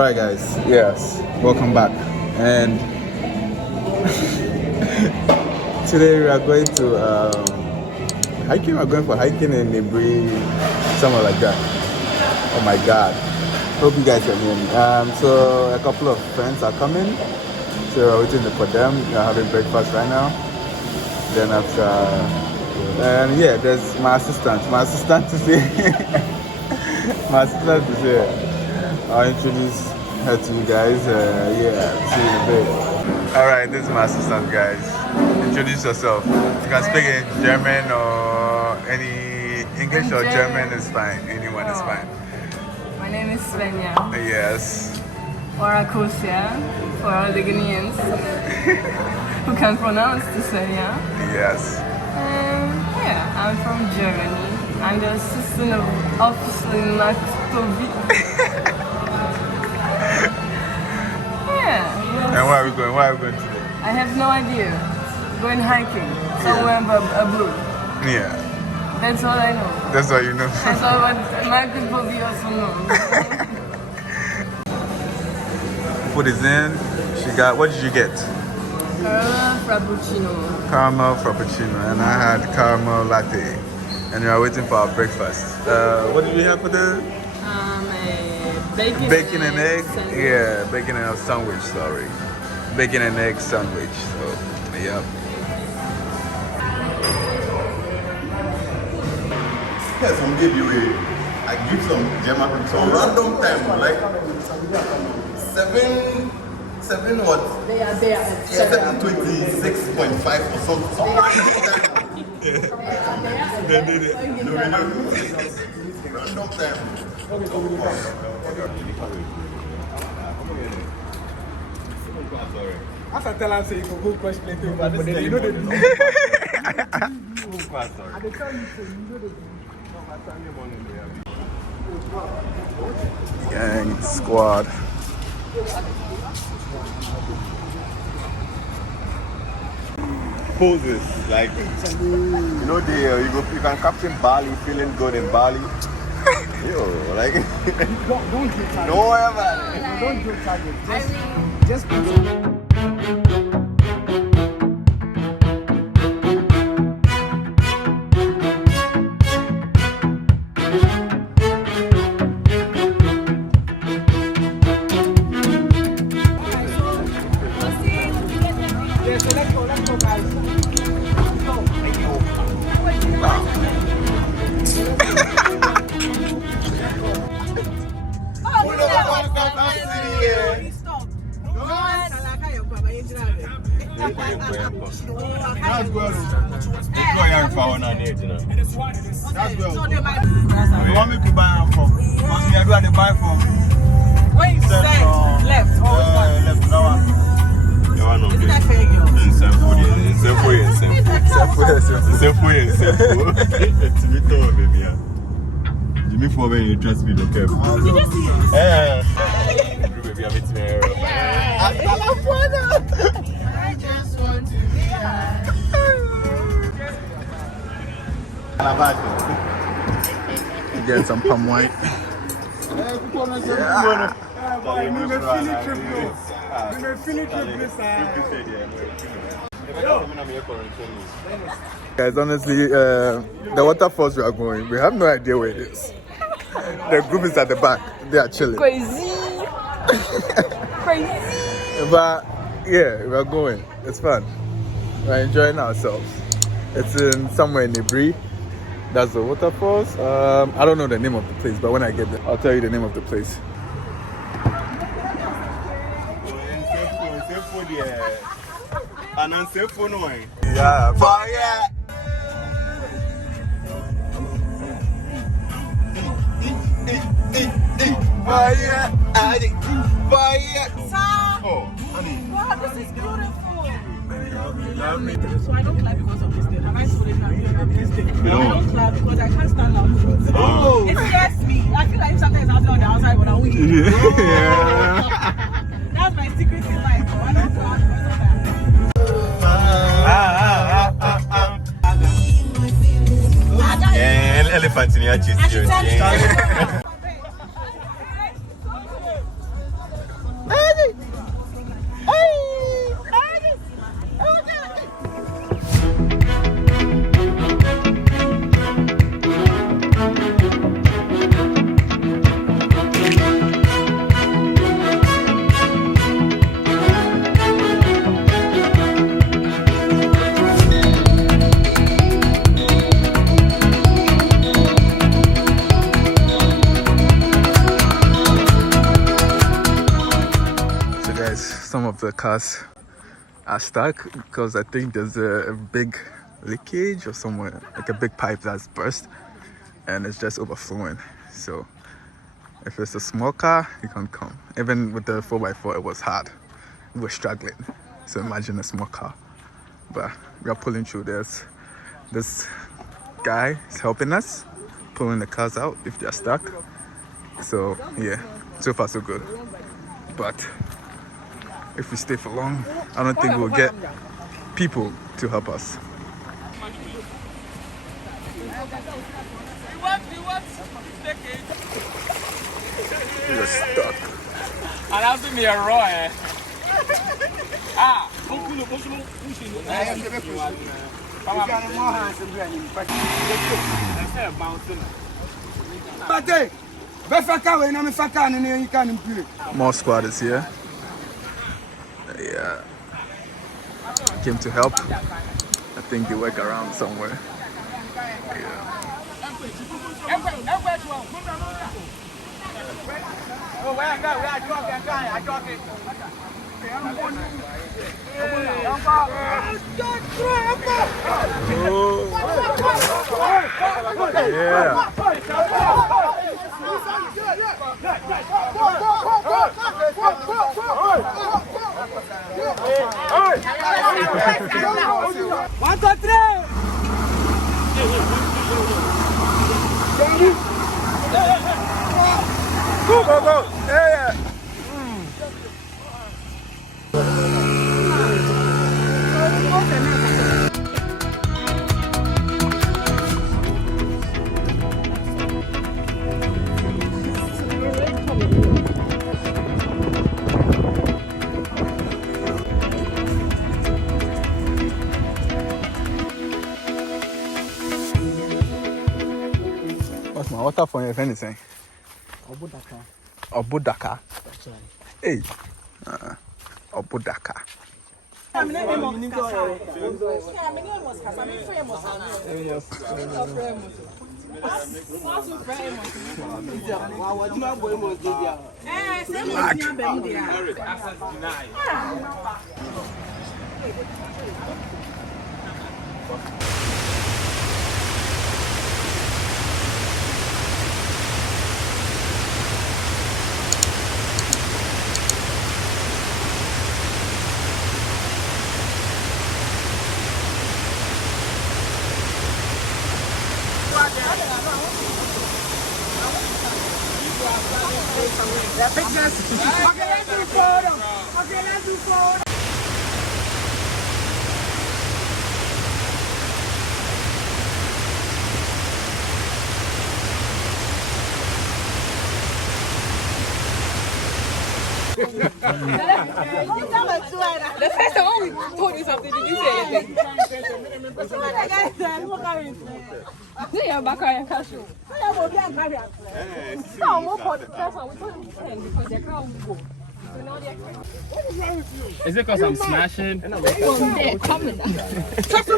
Alright guys, yes, welcome back. And today we are going to hiking. We're going for hiking in Aburi, somewhere like that. Oh my god. Hope you guys can hear me. So a couple of friends are coming. So we're waiting for them. We're having breakfast right now. Then after, and yeah, there's my assistant. My assistant is here. My assistant is here. I'll introduce her to you guys. Yeah, see you in a bit. Alright, this is my assistant, guys. Introduce yourself. You can speak in German or any English or German is fine. Anyone is fine. My name is Svenja. Yes. Or Akosia for all the Ghanaians who can pronounce the Svenja. Yes. Yeah, I'm from Germany. I'm the assistant of Officer Naktobi. Yeah. And where are we going? Where are we going today? I have no idea. Going hiking somewhere in Aburi. Yeah. That's all I know. That's all you know. That's all what Naktobi also knows. Food is in. She got, what did you get? Caramel Frappuccino. Caramel Frappuccino. And I had caramel latte. And we are waiting for our breakfast. What did we have for the? Bacon and egg. Sandwich. Yeah, bacon and egg sandwich, sorry. Bacon and egg sandwich. So, yep. Yes, some give you I give some German people some random time, like 7 what? They are there. 7:26.5 or something. They did it. Random time. As I tell them, say you can go crush plenty over there, but then you know they do. I dey tell you, say you know they do. Gang squad. Poses like you know you can capture Bali, feeling good in Bali. Yo, like Don't do target. no ever. Don't do target. Just let's go, guys. That's good. That's good. You want me to buy them from? Because me I do have to buy from. When you say left, Left now. isn't that fair, girl? Jimmy for when you trust me, look Did you see it? Baby, I'm eating here. I just want to be high. Get some palm white. Guys, honestly, the waterfalls we are going, we have no idea where it is. The group is at the back. They are chilling. Crazy. But yeah, we are going. It's fun. We're enjoying ourselves. It's in somewhere in Aburi. That's the waterfalls. I don't know the name of the place, but when I get there, I'll tell you the name of the place. Yeah, fire! Fire! Fire! Oh, honey. Wow, this is beautiful. Love me. So I don't clap because of this thing. Have I told you that this thing? You I don't clap because I can't stand out. Oh. It scares me. I feel like sometimes I'm on the outside when I'm winning. Yeah. That's my secret in life. I don't clap because of that. Yeah, elephant in your chest. some of the cars are stuck because I think there's a big leakage or somewhere, like a big pipe that's burst and it's just overflowing. So if it's a small car, you can't come. Even with the 4x4, it was hard. We were struggling. So imagine a small car. But we are pulling through. There's this guy is helping us, pulling the cars out if they're stuck. So yeah, so far so good. But if we stay for long, I don't think we'll get people to help us. You're stuck. And I'll be me a raw, eh? Ah! More squad is here. Yeah. Came to help. I think they work around somewhere. Yeah. One, two, three! Go, go, go! Yeah! What's my waterfall, if anything? Oboadaka. Oboadaka. Hey. Oboadaka. Okay, let's do photo. Okay, let's do photo. The first time when we told you something, did you say anything? Yeah, back on your cashew. No, more for the first one. We told him to send because they can't go. So now they're Is it because I'm smashing? they're coming. Just